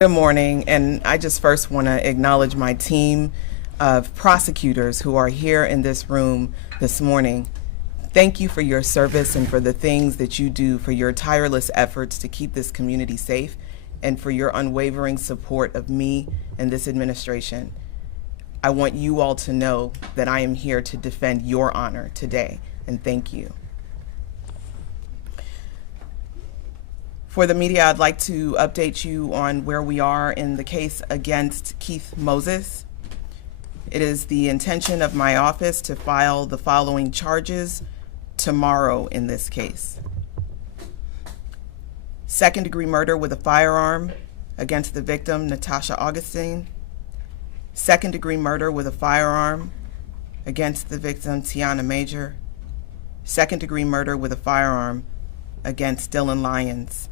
Good morning, and I just first want to acknowledge my team of prosecutors who are here in this room this morning. Thank you for your service and for the things that you do, for your tireless efforts to keep this community safe, and for your unwavering support of me and this administration. I want you all to know that I am here to defend your honor today, and thank you. For the media, I'd like to update you on where we are in the case against Keith Moses. It is the intention of my office to file the following charges tomorrow in this case. Second-degree murder with a firearm against the victim, Natasha Augustine. Second-degree murder with a firearm against the victim, Tiana Major. Second-degree murder with a firearm against Dylan Lyons.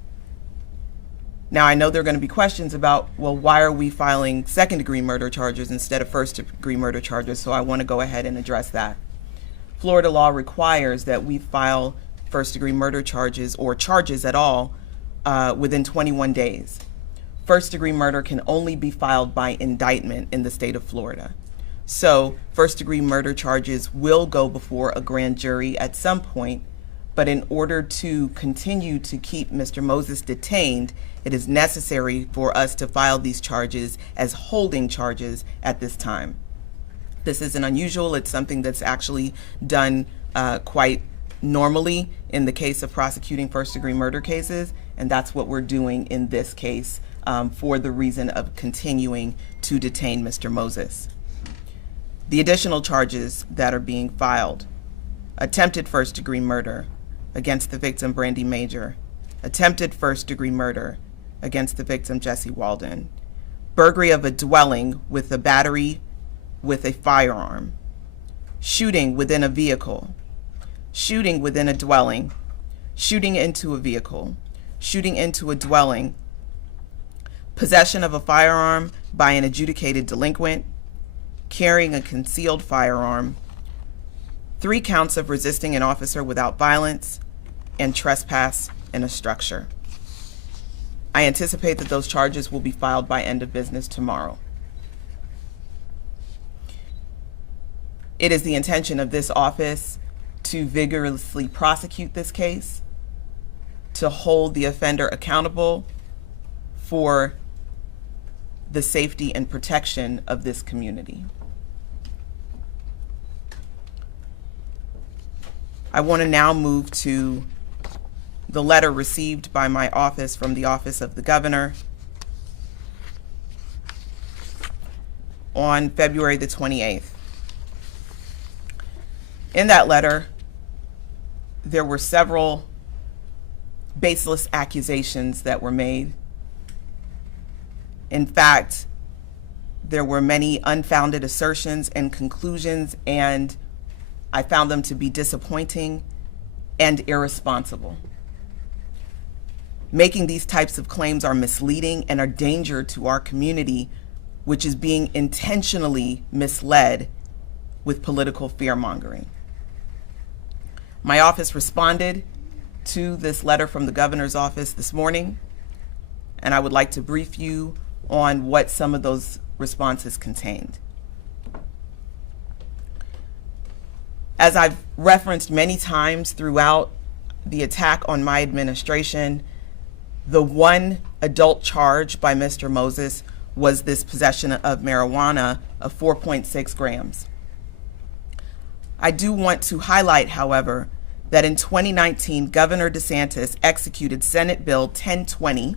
Now, I know there are going to be questions about, well, why are we filing second-degree murder charges instead of first-degree murder charges? So I want to go ahead and address that. Florida law requires that we file first-degree murder charges or charges at all within 21 days. First-degree murder can only be filed by indictment in the state of Florida. So first-degree murder charges will go before a grand jury at some point, but in order to continue to keep Mr. Moses detained, it is necessary for us to file these charges as holding charges at this time. This isn't unusual. It's something that's actually done quite normally in the case of prosecuting first-degree murder cases, and that's what we're doing in this case for the reason of continuing to detain Mr. Moses. The additional charges that are being filed: attempted first-degree murder against the victim, Brandy Major; attempted first-degree murder against the victim, Jesse Walden; burglary of a dwelling with a battery with a firearm; shooting within a vehicle; shooting within a dwelling; shooting into a vehicle; shooting into a dwelling; possession of a firearm by an adjudicated delinquent; carrying a concealed firearm; 3 counts of resisting an officer without violence; and trespass in a structure. I anticipate that those charges will be filed by end of business tomorrow. It is the intention of this office to vigorously prosecute this case, to hold the offender accountable for the safety and protection of this community. I want to now move to the letter received by my office from the Office of the Governor on February the 28th. In that letter, there were several baseless accusations that were made. In fact, there were many unfounded assertions and conclusions, and I found them to be disappointing and irresponsible. Making these types of claims are misleading and are danger to our community, which is being intentionally misled with political fear-mongering. My office responded to this letter from the governor's office this morning, and I would like to brief you on what some of those responses contained. As I've referenced many times throughout the attack on my administration, the one adult charge by Mr. Moses was this possession of marijuana of 4.6 grams. I do want to highlight, however, that in 2019, Governor DeSantis executed Senate Bill 1020,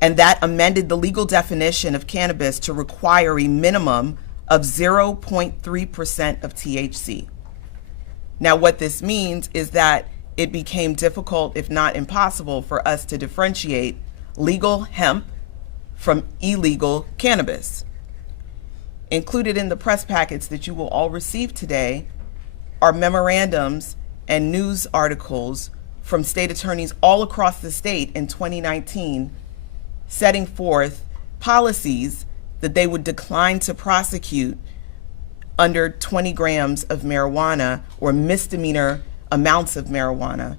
and that amended the legal definition of cannabis to require a minimum of 0.3% of THC. Now, what this means is that it became difficult, if not impossible, for us to differentiate legal hemp from illegal cannabis. Included in the press packets that you will all receive today are memorandums and news articles from state attorneys all across the state in 2019 setting forth policies that they would decline to prosecute under 20 grams of marijuana or misdemeanor amounts of marijuana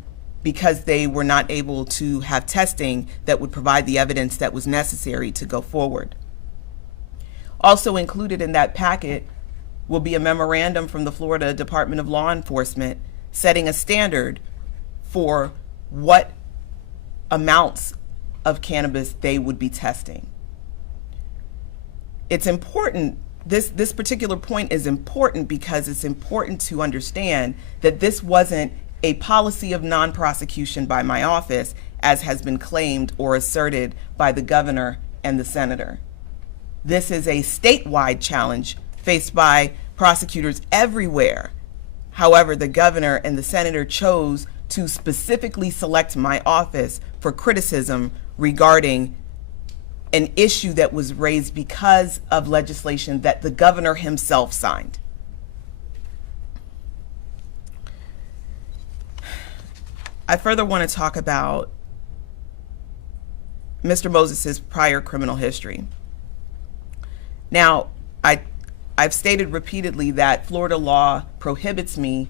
because they were not able to have testing that would provide the evidence that was necessary to go forward. Also included in that packet will be a memorandum from the Florida Department of Law Enforcement setting a standard for what amounts of cannabis they would be testing. It's important, this particular point is important because it's important to understand that this wasn't a policy of non-prosecution by my office, as has been claimed or asserted by the governor and the senator. This is a statewide challenge faced by prosecutors everywhere. However, the governor and the senator chose to specifically select my office for criticism regarding an issue that was raised because of legislation that the governor himself signed. I further want to talk about Mr. Moses's prior criminal history. Now, I've stated repeatedly that Florida law prohibits me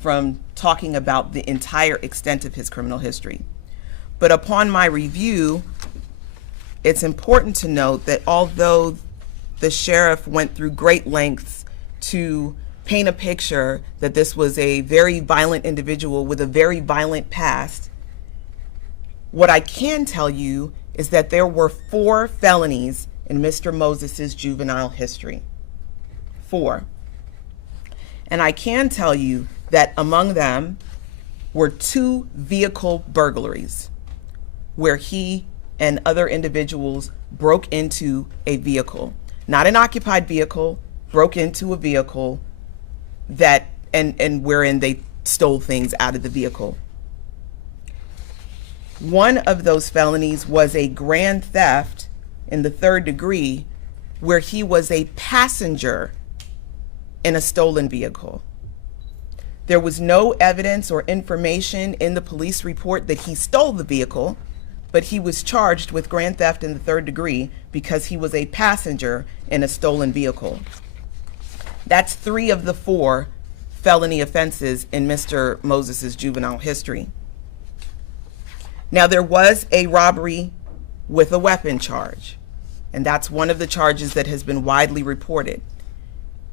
from talking about the entire extent of his criminal history. But upon my review, it's important to note that although the sheriff went through great lengths to paint a picture that this was a very violent individual with a very violent past, what I can tell you is that there were 4 felonies in Mr. Moses's juvenile history. 4. And I can tell you that among them were 2 vehicle burglaries where he and other individuals broke into a vehicle, not an occupied vehicle, broke into a vehicle that and wherein they stole things out of the vehicle. One of those felonies was a grand theft in the 3rd degree where he was a passenger in a stolen vehicle. There was no evidence or information in the police report that he stole the vehicle, but he was charged with grand theft in the 3rd degree because he was a passenger in a stolen vehicle. That's 3 of the 4 felony offenses in Mr. Moses's juvenile history. Now, there was a robbery with a weapon charge, and that's one of the charges that has been widely reported.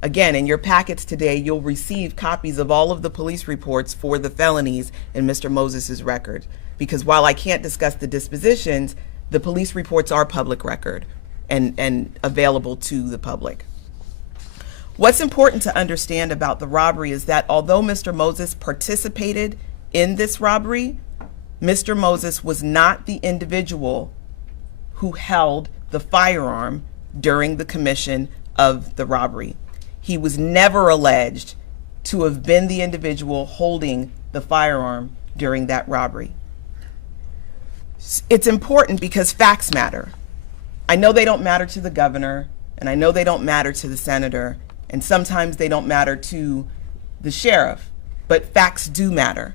Again, in your packets today, you'll receive copies of all of the police reports for the felonies in Mr. Moses's record, because while I can't discuss the dispositions, the police reports are public record and available to the public. What's important to understand about the robbery is that although Mr. Moses participated in this robbery, Mr. Moses was not the individual who held the firearm during the commission of the robbery. He was never alleged to have been the individual holding the firearm during that robbery. It's important because facts matter. I know they don't matter to the governor, and I know they don't matter to the senator, and sometimes they don't matter to the sheriff, but facts do matter.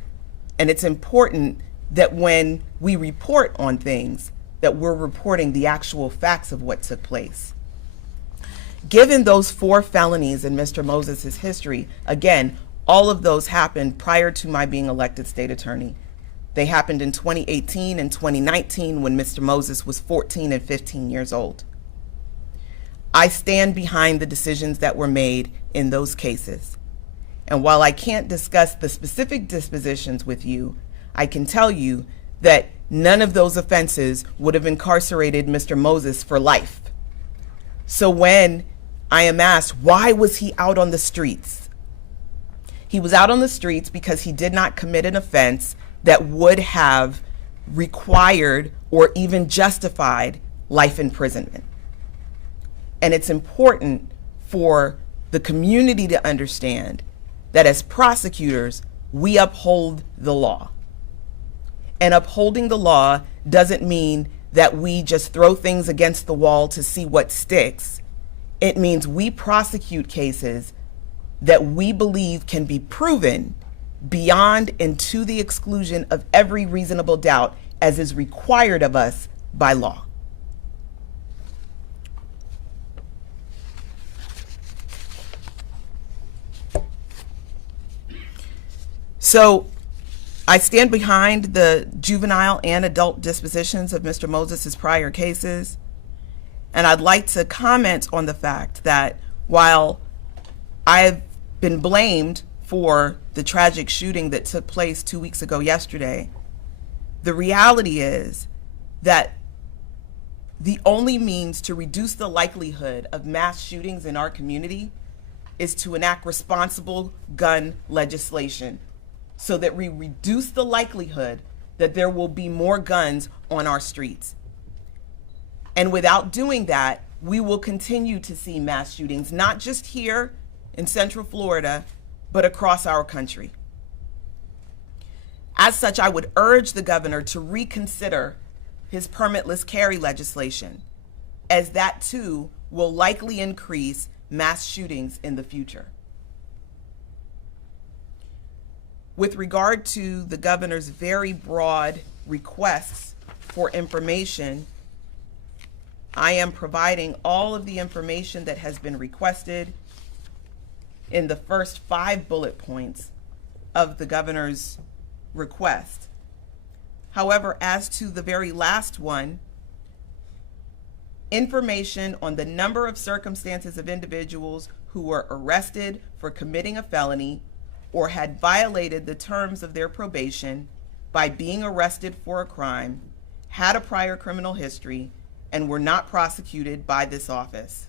And it's important that when we report on things, that we're reporting the actual facts of what took place. Given those 4 felonies in Mr. Moses's history, again, all of those happened prior to my being elected state attorney. They happened in 2018 and 2019 when Mr. Moses was 14 and 15 years old. I stand behind the decisions that were made in those cases. And while I can't discuss the specific dispositions with you, I can tell you that none of those offenses would have incarcerated Mr. Moses for life. So when I am asked, why was he out on the streets? He was out on the streets because he did not commit an offense that would have required or even justified life imprisonment. And it's important for the community to understand that as prosecutors, we uphold the law. And upholding the law doesn't mean that we just throw things against the wall to see what sticks. It means we prosecute cases that we believe can be proven beyond and to the exclusion of every reasonable doubt, as is required of us by law. So I stand behind the juvenile and adult dispositions of Mr. Moses' prior cases, and I'd like to comment on the fact that while I've been blamed for the tragic shooting that took place 2 weeks ago yesterday, the reality is that the only means to reduce the likelihood of mass shootings in our community is to enact responsible gun legislation so that we reduce the likelihood that there will be more guns on our streets. And without doing that, we will continue to see mass shootings, not just here in Central Florida, but across our country. As such, I would urge the governor to reconsider his permitless carry legislation, as that too will likely increase mass shootings in the future. With regard to the governor's very broad requests for information, I am providing all of the information that has been requested in the first 5 bullet points of the governor's request. However, as to the very last one, information on the number of circumstances of individuals who were arrested for committing a felony or had violated the terms of their probation by being arrested for a crime, had a prior criminal history, and were not prosecuted by this office.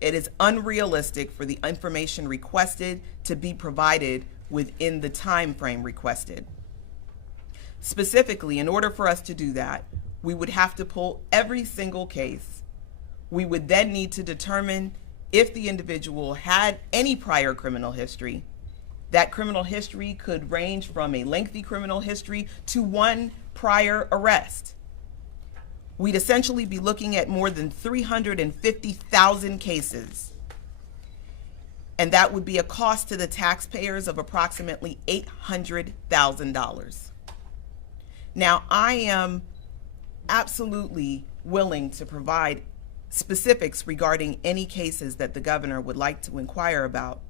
It is unrealistic for the information requested to be provided within the time frame requested. Specifically, in order for us to do that, we would have to pull every single case. We would then need to determine if the individual had any prior criminal history. That criminal history could range from a lengthy criminal history to one prior arrest. We'd essentially be looking at more than 350,000 cases. And that would be a cost to the taxpayers of approximately $800,000. Now, I am absolutely willing to provide specifics regarding any cases that the governor would like to inquire about.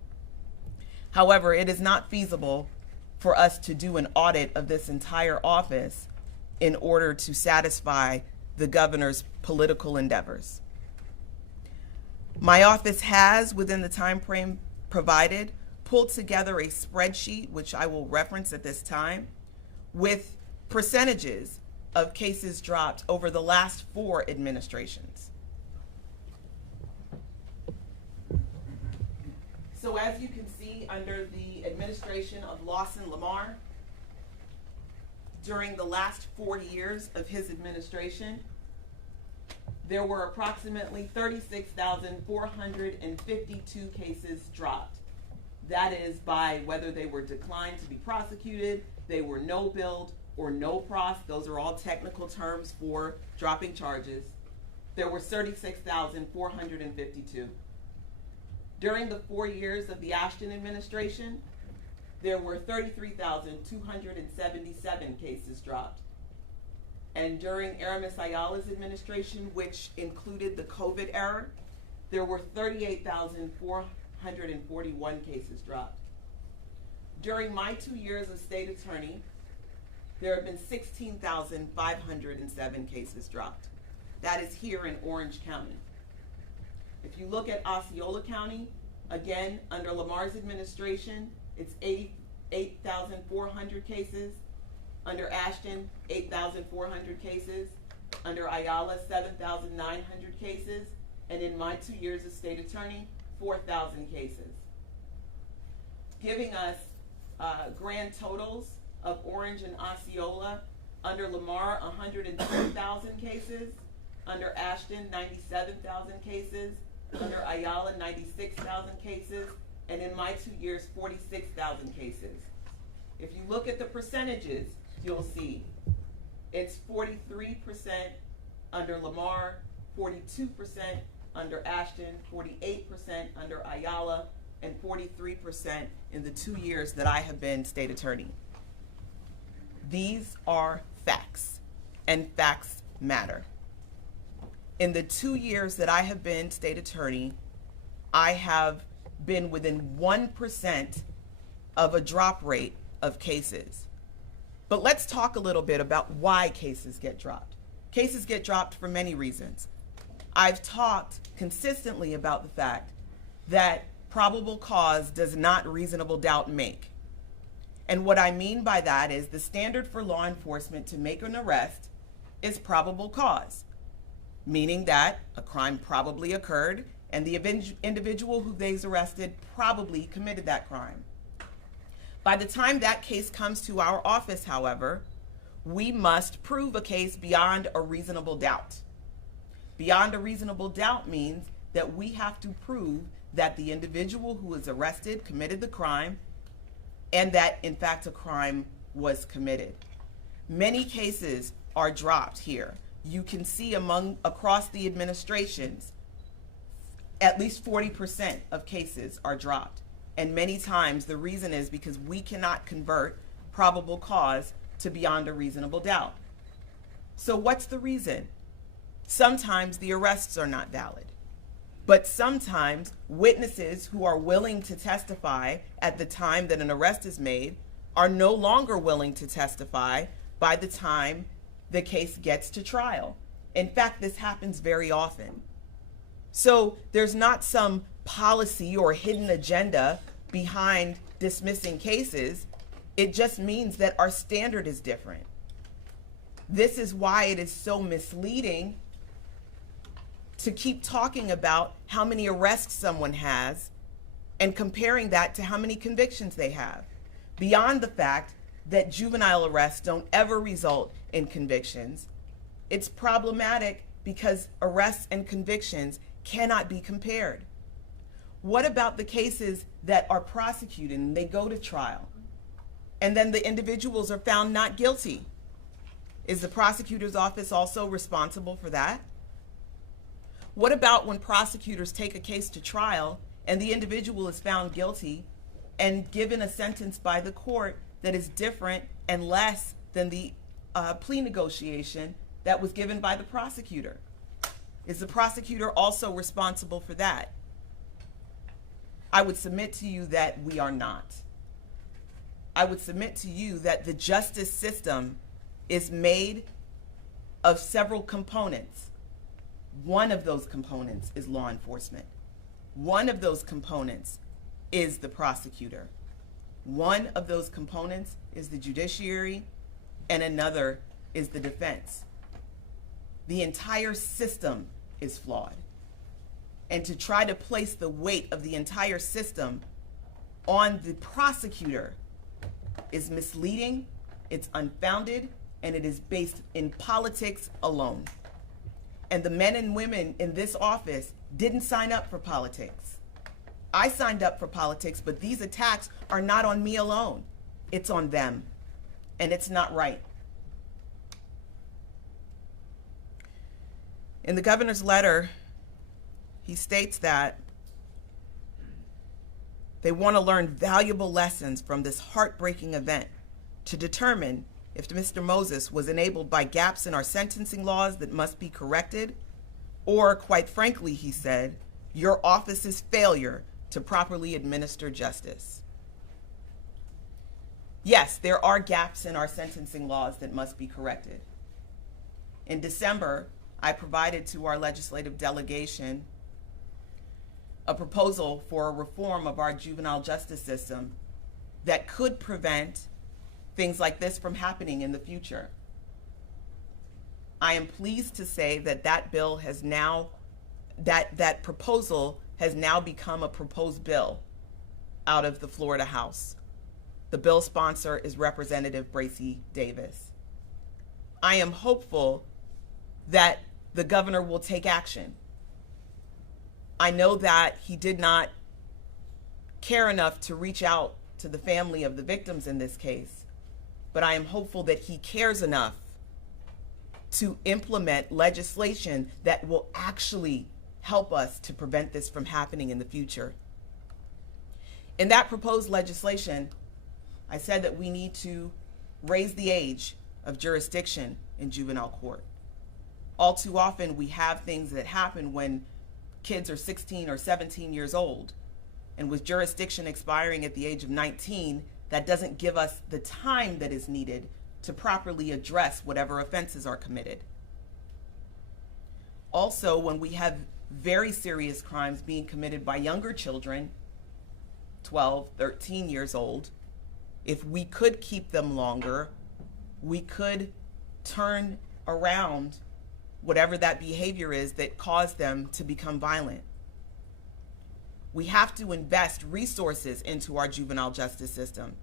However, it is not feasible for us to do an audit of this entire office in order to satisfy the governor's political endeavors. My office has, within the time frame provided, pulled together a spreadsheet, which I will reference at this time, with percentages of cases dropped over the last 4 administrations. So as you can see, under the administration of Lawson Lamar, during the last 4 years of his administration, there were approximately 36,452 cases dropped. That is by whether they were declined to be prosecuted, they were no-billed, or no-pros. Those are all technical terms for dropping charges. There were 36,452. During the 4 years of the Ashton administration, there were 33,277 cases dropped. And during Aramis Ayala's administration, which included the COVID era, there were 38,441 cases dropped. During my 2 years as state attorney, there have been 16,507 cases dropped. That is here in Orange County. If you look at Osceola County, again, under Lamar's administration, it's 88,400 cases. Under Ashton, 8,400 cases. Under Ayala, 7,900 cases. And in my 2 years as state attorney, 4,000 cases. Giving us grand totals of Orange and Osceola. Under Lamar, 110,000 cases. Under Ashton, 97,000 cases. Under Ayala, 96,000 cases. And in my 2 years, 46,000 cases. If you look at the percentages, you'll see it's 43% under Lamar, 42% under Ashton, 48% under Ayala, and 43% in the 2 years that I have been state attorney. These are facts, and facts matter. In the 2 years that I have been state attorney, I have been within 1% of a drop rate of cases. But let's talk a little bit about why cases get dropped. Cases get dropped for many reasons. I've talked consistently about the fact that probable cause does not reasonable doubt make. And what I mean by that is the standard for law enforcement to make an arrest is probable cause, meaning that a crime probably occurred and the individual who they've arrested probably committed that crime. By the time that case comes to our office, however, we must prove a case beyond a reasonable doubt. Beyond a reasonable doubt means that we have to prove that the individual who is arrested committed the crime and that, in fact, a crime was committed. Many cases are dropped here. You can see across the administrations, at least 40% of cases are dropped. And many times the reason is because we cannot convert probable cause to beyond a reasonable doubt. So what's the reason? Sometimes the arrests are not valid, but sometimes witnesses who are willing to testify at the time that an arrest is made are no longer willing to testify by the time the case gets to trial. In fact, this happens very often. So there's not some policy or hidden agenda behind dismissing cases. It just means that our standard is different. This is why it is so misleading to keep talking about how many arrests someone has and comparing that to how many convictions they have, beyond the fact that juvenile arrests don't ever result in convictions. It's problematic because arrests and convictions cannot be compared. What about the cases that are prosecuted and they go to trial and then the individuals are found not guilty? Is the prosecutor's office also responsible for that? What about when prosecutors take a case to trial and the individual is found guilty and given a sentence by the court that is different and less than the plea negotiation that was given by the prosecutor? Is the prosecutor also responsible for that? I would submit to you that we are not. I would submit to you that the justice system is made of several components. One of those components is law enforcement. One of those components is the prosecutor. One of those components is the judiciary, and another is the defense. The entire system is flawed. And to try to place the weight of the entire system on the prosecutor is misleading, it's unfounded, and it is based in politics alone. And the men and women in this office didn't sign up for politics. I signed up for politics, but these attacks are not on me alone. It's on them, and it's not right. In the governor's letter, he states that they want to learn valuable lessons from this heartbreaking event to determine if Mr. Moses was enabled by gaps in our sentencing laws that must be corrected, or, quite frankly, he said, your office's failure to properly administer justice. Yes, there are gaps in our sentencing laws that must be corrected. In December, I provided to our legislative delegation a proposal for a reform of our juvenile justice system that could prevent things like this from happening in the future. I am pleased to say that that bill has now, that proposal has now become a proposed bill out of the Florida House. The bill sponsor is Representative Bracy Davis. I am hopeful that the governor will take action. I know that he did not care enough to reach out to the family of the victims in this case, but I am hopeful that he cares enough to implement legislation that will actually help us to prevent this from happening in the future. In that proposed legislation, I said that we need to raise the age of jurisdiction in juvenile court. All too often, we have things that happen when kids are 16 or 17 years old. And with jurisdiction expiring at the age of 19, that doesn't give us the time that is needed to properly address whatever offenses are committed. Also, when we have very serious crimes being committed by younger children, 12, 13 years old, if we could keep them longer, we could turn around whatever that behavior is that caused them to become violent. We have to invest resources into our juvenile justice system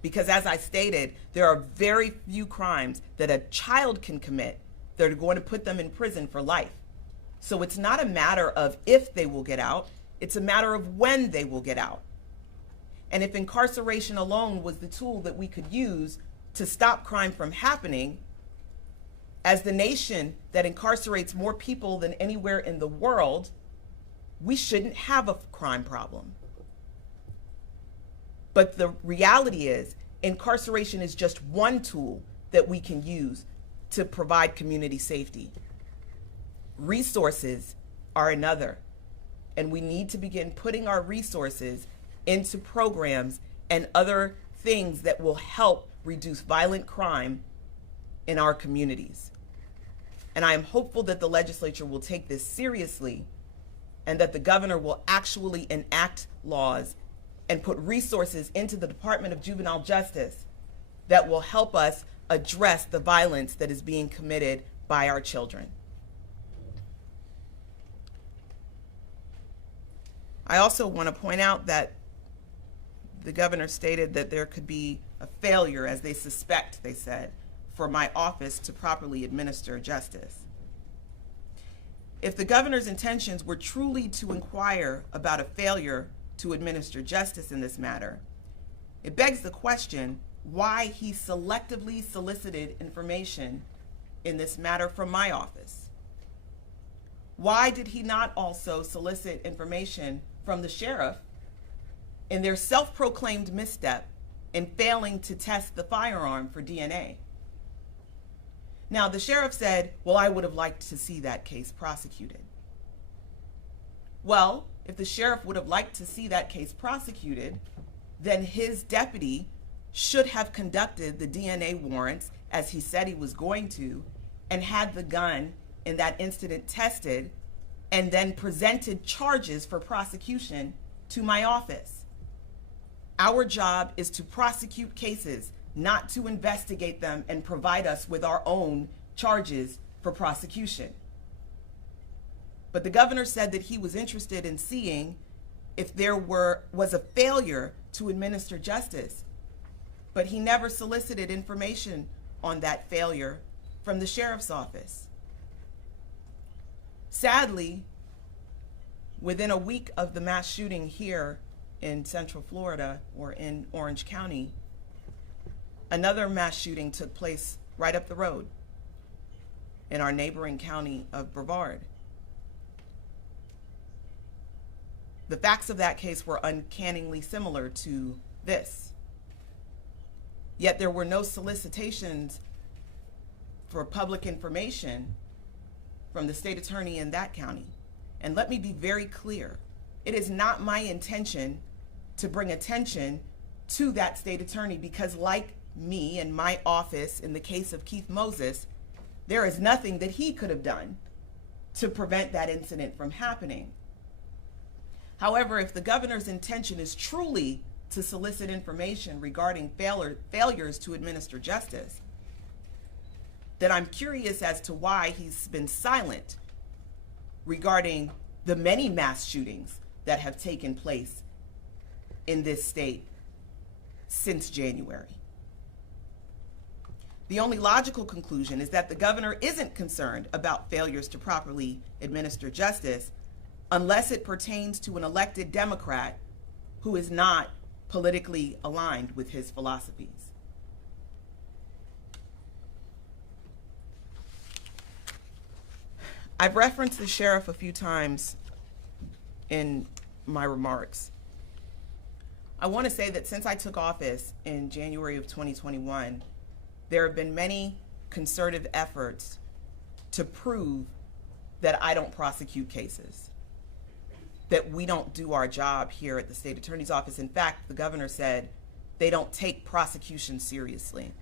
because, as I stated, there are very few crimes that a child can commit that are going to put them in prison for life. So it's not a matter of if they will get out, it's a matter of when they will get out. And if incarceration alone was the tool that we could use to stop crime from happening, as the nation that incarcerates more people than anywhere in the world, we shouldn't have a crime problem. But the reality is, incarceration is just one tool that we can use to provide community safety. Resources are another, and we need to begin putting our resources into programs and other things that will help reduce violent crime in our communities. And I am hopeful that the legislature will take this seriously and that the governor will actually enact laws and put resources into the Department of Juvenile Justice that will help us address the violence that is being committed by our children. I also want to point out that the governor stated that there could be a failure, as they suspect, they said, for my office to properly administer justice. If the governor's intentions were truly to inquire about a failure to administer justice in this matter, it begs the question why he selectively solicited information in this matter from my office. Why did he not also solicit information from the sheriff in their self-proclaimed misstep in failing to test the firearm for DNA? Now, the sheriff said, well, I would have liked to see that case prosecuted. Well, if the sheriff would have liked to see that case prosecuted, then his deputy should have conducted the DNA warrants as he said he was going to, and had the gun in that incident tested, and then presented charges for prosecution to my office. Our job is to prosecute cases, not to investigate them and provide us with our own charges for prosecution. But the governor said that he was interested in seeing if there was a failure to administer justice, but he never solicited information on that failure from the sheriff's office. Sadly, within a week of the mass shooting here in Central Florida, or in Orange County, another mass shooting took place right up the road in our neighboring county of Brevard. The facts of that case were uncannily similar to this. Yet there were no solicitations for public information from the state attorney in that county. And let me be very clear, it is not my intention to bring attention to that state attorney, because like me and my office in the case of Keith Moses, there is nothing that he could have done to prevent that incident from happening. However, if the governor's intention is truly to solicit information regarding failures to administer justice, then I'm curious as to why he's been silent regarding the many mass shootings that have taken place in this state since January. The only logical conclusion is that the governor isn't concerned about failures to properly administer justice unless it pertains to an elected Democrat who is not politically aligned with his philosophies. I've referenced the sheriff a few times in my remarks. I want to say that since I took office in January of 2021, there have been many concerted efforts to prove that I don't prosecute cases, that we don't do our job here at the state attorney's office. In fact, the governor said they don't take prosecution seriously.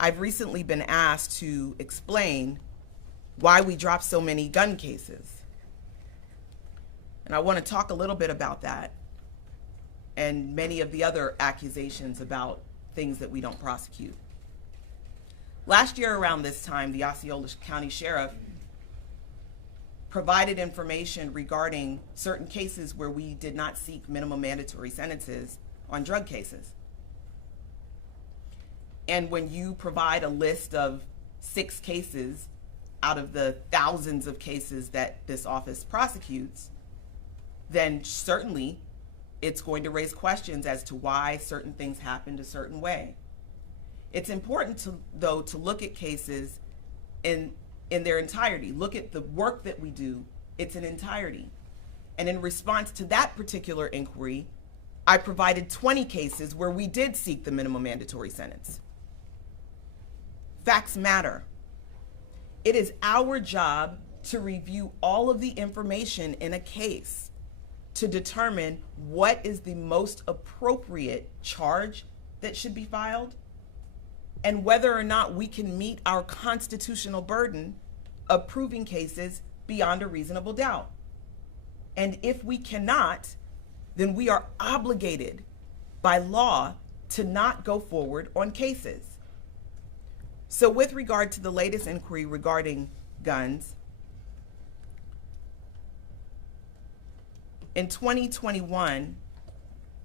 I've recently been asked to explain why we drop so many gun cases. And I want to talk a little bit about that and many of the other accusations about things that we don't prosecute. Last year around this time, the Osceola County Sheriff provided information regarding certain cases where we did not seek minimum mandatory sentences on drug cases. And when you provide a list of 6 cases out of the thousands of cases that this office prosecutes, then certainly it's going to raise questions as to why certain things happened a certain way. It's important though to look at cases in their entirety. Look at the work that we do, it's an entirety. And in response to that particular inquiry, I provided 20 cases where we did seek the minimum mandatory sentence. Facts matter. It is our job to review all of the information in a case to determine what is the most appropriate charge that should be filed and whether or not we can meet our constitutional burden of proving cases beyond a reasonable doubt. And if we cannot, then we are obligated by law to not go forward on cases. So with regard to the latest inquiry regarding guns, in 2021,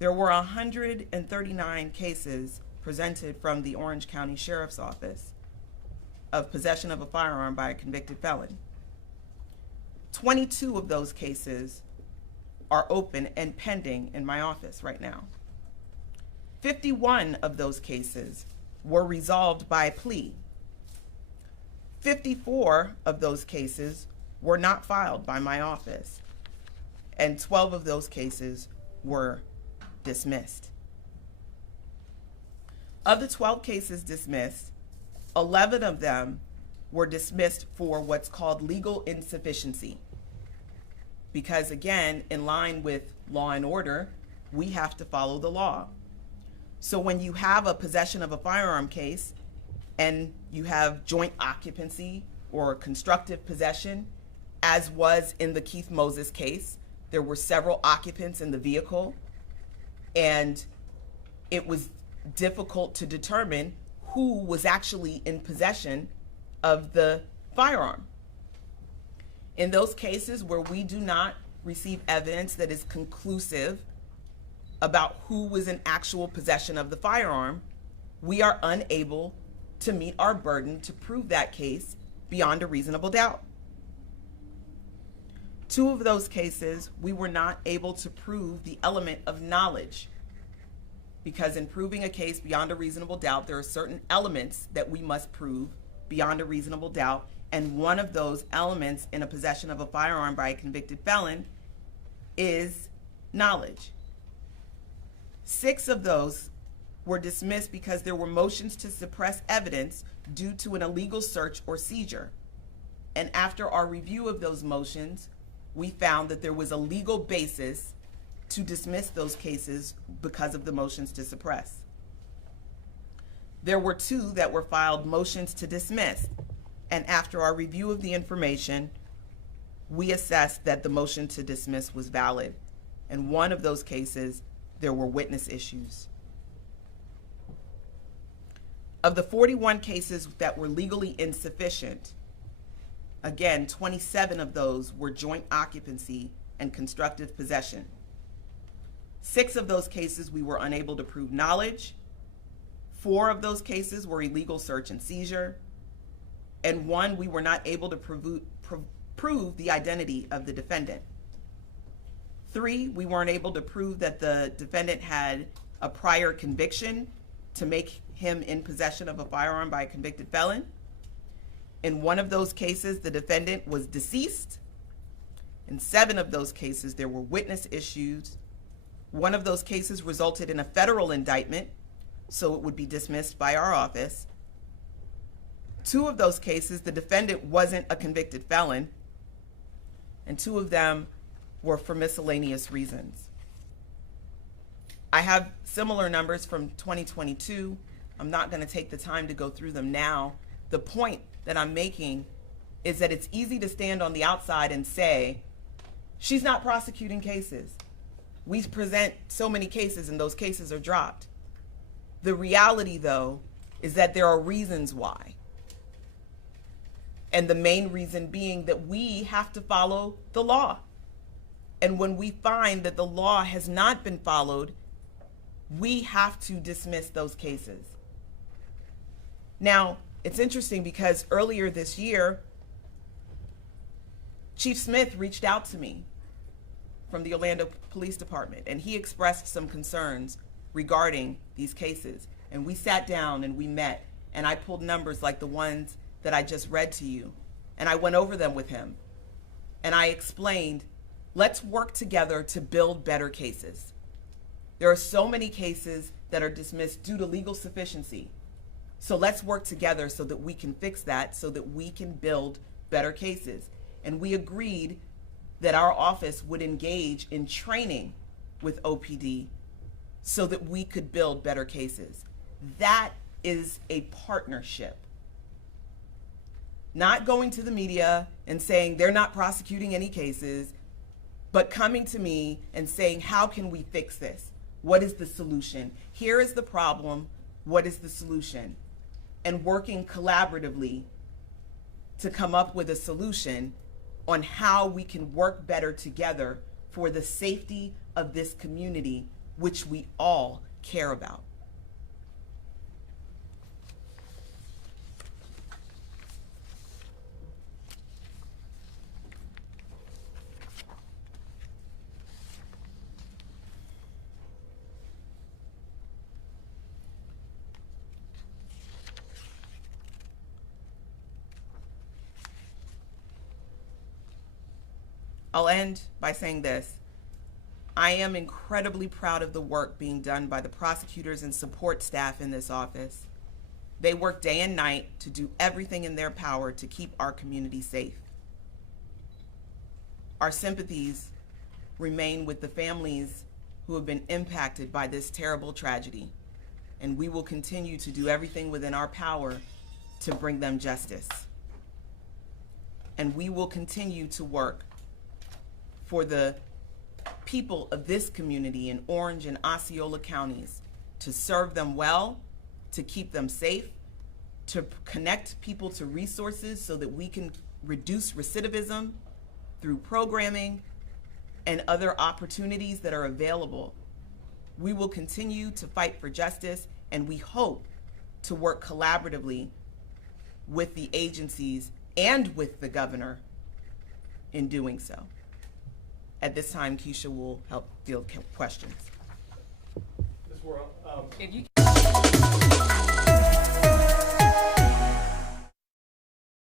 there were 139 cases presented from the Orange County Sheriff's Office of possession of a firearm by a convicted felon. 22 of those cases are open and pending in my office right now. 51 of those cases were resolved by plea. 54 of those cases were not filed by my office, and 12 of those cases were dismissed. Of the 12 cases dismissed, 11 of them were dismissed for what's called legal insufficiency. Because again, in line with law and order, we have to follow the law. So when you have a possession of a firearm case and you have joint occupancy or constructive possession, as was in the Keith Moses case, there were several occupants in the vehicle, and it was difficult to determine who was actually in possession of the firearm. In those cases where we do not receive evidence that is conclusive about who was in actual possession of the firearm, we are unable to meet our burden to prove that case beyond a reasonable doubt. 2 of those cases, we were not able to prove the element of knowledge, because in proving a case beyond a reasonable doubt, there are certain elements that we must prove beyond a reasonable doubt, and one of those elements in a possession of a firearm by a convicted felon is knowledge. 6 of those were dismissed because there were motions to suppress evidence due to an illegal search or seizure. And after our review of those motions, we found that there was a legal basis to dismiss those cases because of the motions to suppress. There were 2 that were filed motions to dismiss, and after our review of the information, we assessed that the motion to dismiss was valid. In one of those cases, there were witness issues. Of the 41 cases that were legally insufficient, again, 27 of those were joint occupancy and constructive possession. 6 of those cases we were unable to prove knowledge. 4 of those cases were illegal search and seizure. And 1, we were not able to prove the identity of the defendant. 3, we weren't able to prove that the defendant had a prior conviction to make him in possession of a firearm by a convicted felon. In 1 of those cases, the defendant was deceased. In 7 of those cases, there were witness issues. 1 of those cases resulted in a federal indictment, so it would be dismissed by our office. 2 of those cases, the defendant wasn't a convicted felon, and 2 of them were for miscellaneous reasons. I have similar numbers from 2022 I'm not going to take the time to go through them now. The point that I'm making is that it's easy to stand on the outside and say, she's not prosecuting cases. We present so many cases and those cases are dropped. The reality, though, is that there are reasons why. And the main reason being that we have to follow the law. And when we find that the law has not been followed, we have to dismiss those cases. Now, it's interesting because earlier this year, Chief Smith reached out to me from the Orlando Police Department, and he expressed some concerns regarding these cases. And we sat down and we met, and I pulled numbers like the ones that I just read to you, and I went over them with him. And I explained, let's work together to build better cases. There are so many cases that are dismissed due to legal sufficiency. So let's work together so that we can fix that, so that we can build better cases. And we agreed that our office would engage in training with OPD so that we could build better cases. That is a partnership. Not going to the media and saying they're not prosecuting any cases, but coming to me and saying, how can we fix this? What is the solution? Here is the problem. What is the solution? And working collaboratively to come up with a solution on how we can work better together for the safety of this community, which we all care about. I'll end by saying this. I am incredibly proud of the work being done by the prosecutors and support staff in this office. They work day and night to do everything in their power to keep our community safe. Our sympathies remain with the families who have been impacted by this terrible tragedy, and we will continue to do everything within our power to bring them justice. And we will continue to work for the people of this community in Orange and Osceola counties to serve them well, to keep them safe, to connect people to resources so that we can reduce recidivism through programming and other opportunities that are available. We will continue to fight for justice, and we hope to work collaboratively with the agencies and with the governor in doing so. At this time, Keisha will help field questions. Ms. Worrell, If you